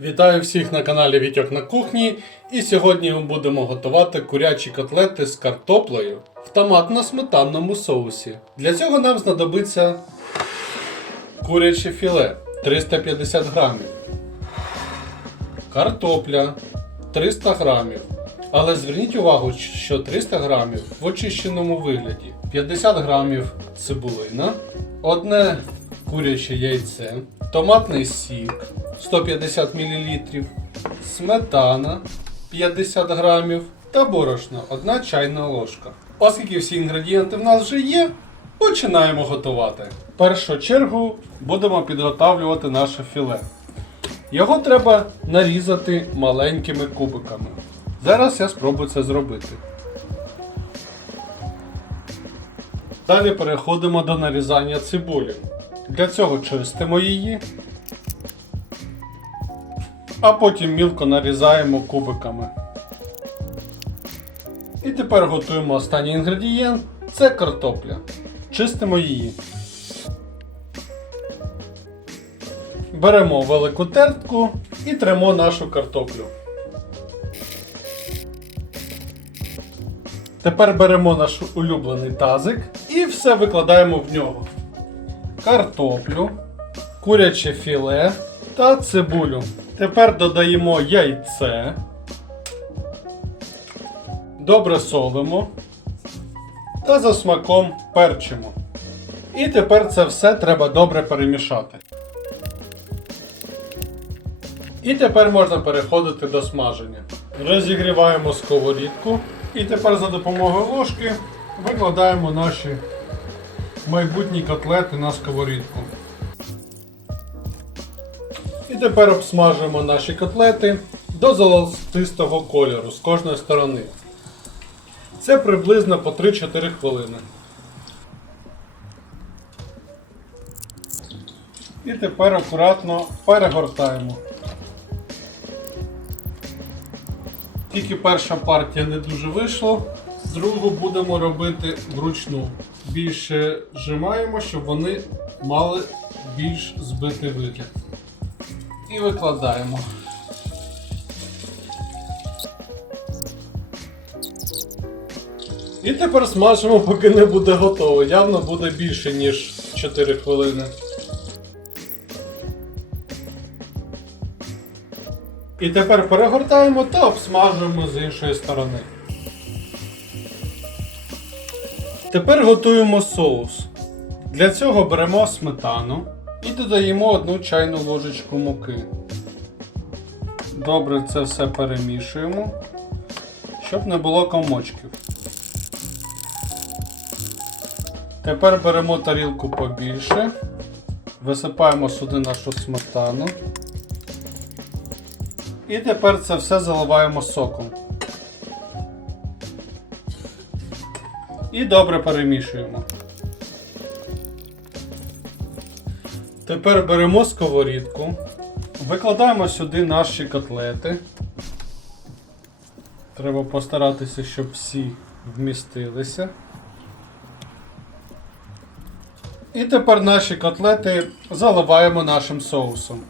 Вітаю всіх на каналі Вітьок на кухні. І сьогодні ми будемо готувати курячі котлети з картоплею в томатно-сметанному соусі. Для цього нам знадобиться куряче філе 350 грамів, картопля 300 грамів. Але зверніть увагу, що 300 грамів в очищеному вигляді, 50 грамів цибулина, одне куряче яйце, томатний сік 150 мл, сметана 50 грамів та борошно 1 чайна ложка. Оскільки всі інгредієнти в нас вже є, починаємо готувати. В першу чергу будемо підготавлювати наше філе. Його треба нарізати маленькими кубиками. Зараз я спробую це зробити. Далі переходимо до нарізання цибулі. Для цього чистимо її, а потім мілко нарізаємо кубиками. І тепер готуємо останній інгредієнт це картопля. Чистимо її. Беремо велику тертку і тремо нашу картоплю. Тепер беремо наш улюблений тазик і все викладаємо в нього. Картоплю, куряче філе та цибулю. Тепер додаємо яйце. Добре солимо та за смаком перчимо. І тепер це все треба добре перемішати. І тепер можна переходити до смаження. Розігріваємо сковорідку. І тепер за допомогою ложки викладаємо наші майбутні котлети на сковорідку. І тепер обсмажуємо наші котлети до золотистого кольору з кожної сторони. Це приблизно по 3-4 хвилини. І тепер акуратно перегортаємо. Тільки перша партія не дуже вийшла, другу будемо робити вручну. Більше зжимаємо, щоб вони мали більш збитий вигляд. І викладаємо. І тепер смажимо, поки не буде готово. Явно буде більше, ніж 4 хвилини. І тепер перегортаємо та обсмажуємо з іншої сторони. Тепер готуємо соус. Для цього беремо сметану і додаємо одну чайну ложечку муки. Добре це все перемішуємо, щоб не було комочків. Тепер беремо тарілку побільше, висипаємо сюди нашу сметану. І тепер це все заливаємо соком. І добре перемішуємо. Тепер беремо сковорідку, викладаємо сюди наші котлети. Треба постаратися, щоб всі вмістилися. І тепер наші котлети заливаємо нашим соусом.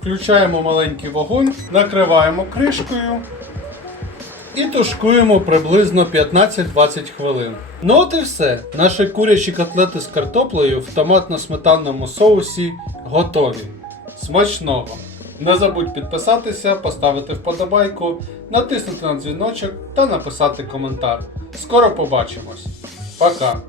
Включаємо маленький вогонь, накриваємо кришкою і тушкуємо приблизно 15-20 хвилин. Ну от і все. Наші курячі котлети з картоплею в томатно-сметанному соусі готові. Смачного! Не забудь підписатися, поставити вподобайку, натиснути на дзвіночок та написати коментар. Скоро побачимось. Пока!